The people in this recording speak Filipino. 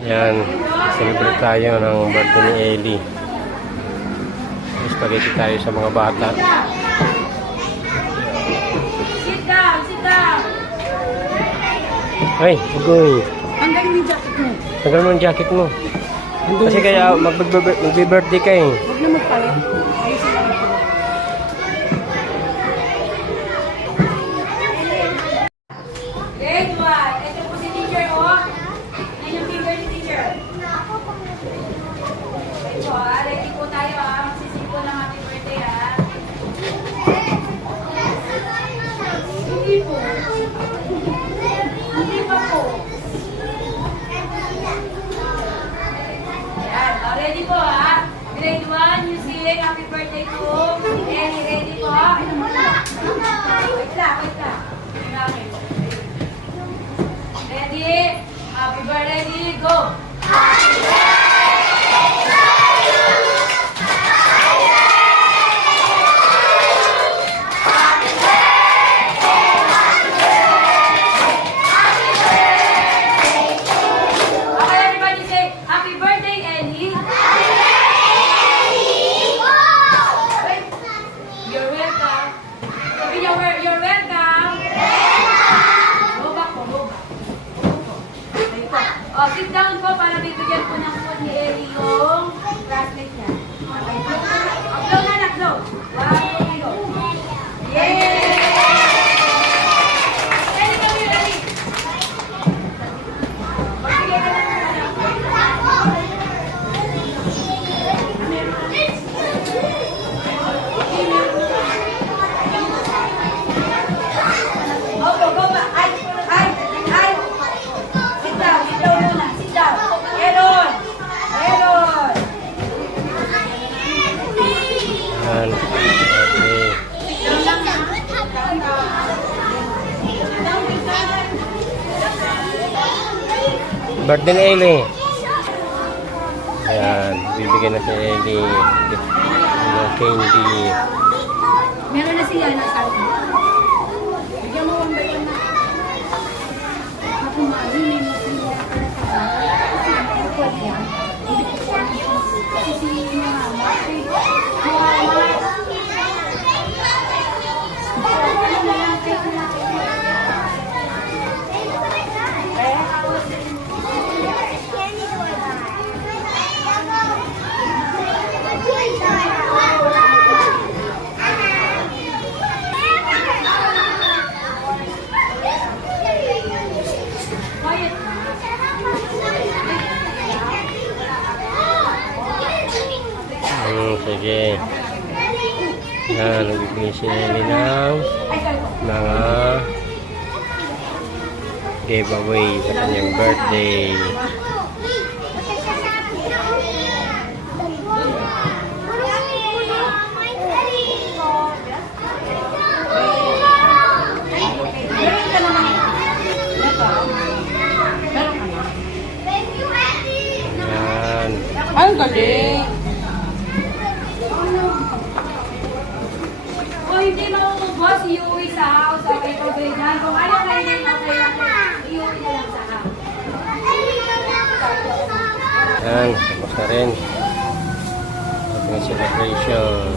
Yan, celebrate tayo ng birthday ni Ellie. Spaghetti tayo sa mga bata. Sit down, sit down. Ay, ugoy. Tanggalin mo yung jacket mo. Tanggal mo yung jacket mo. Kasi kaya magbe-birthday ka eh. Huwag na magpalit. Ayusin lang ito. Grade 1. Ito po si teacher, oh. Yan yung finger ni teacher. Ito, ready po tayo, magsisipo ng happy birthday, Hindi po. Hindi pa po. Yan, ready po, Grade 1, you sing happy birthday to Ellie. Ready po? Wait lang. Ready? Happy birthday, go! Okay, everybody say, happy birthday, Ellie. Wait. You're welcome. Sabi niyo, you're welcome. Go back po, go back. Ayun po. Oh, sit down po para bibigyan po ng food ni Ellie yung bracelet niya. Okay. Upload na, upload. 1, 2, go. Yay! Ellie, come here, Ellie. Magbigay ka na. Opo, go back. Ay. Sit down muna. Sit down. Meron. Yan, birthday. Birthday ni Ellie. Ayan, bibigyan na si Ellie ng candy. Meron na siya na sa akin. Bigyan mo one by one na. Ako maaari mo siya. Hindi ko po kasi si mama. Sige. Yan, nagbibigay si Ellie ng mga giveaway sa kanyang birthday. Yan. Ang galing! Kung hindi maubos, iuwi sa house. Okay, pagbigan. Kung ayaw kayo din, okay lang. Iuwi na lang sa house. Yan, tapos na rin. Ating celebration.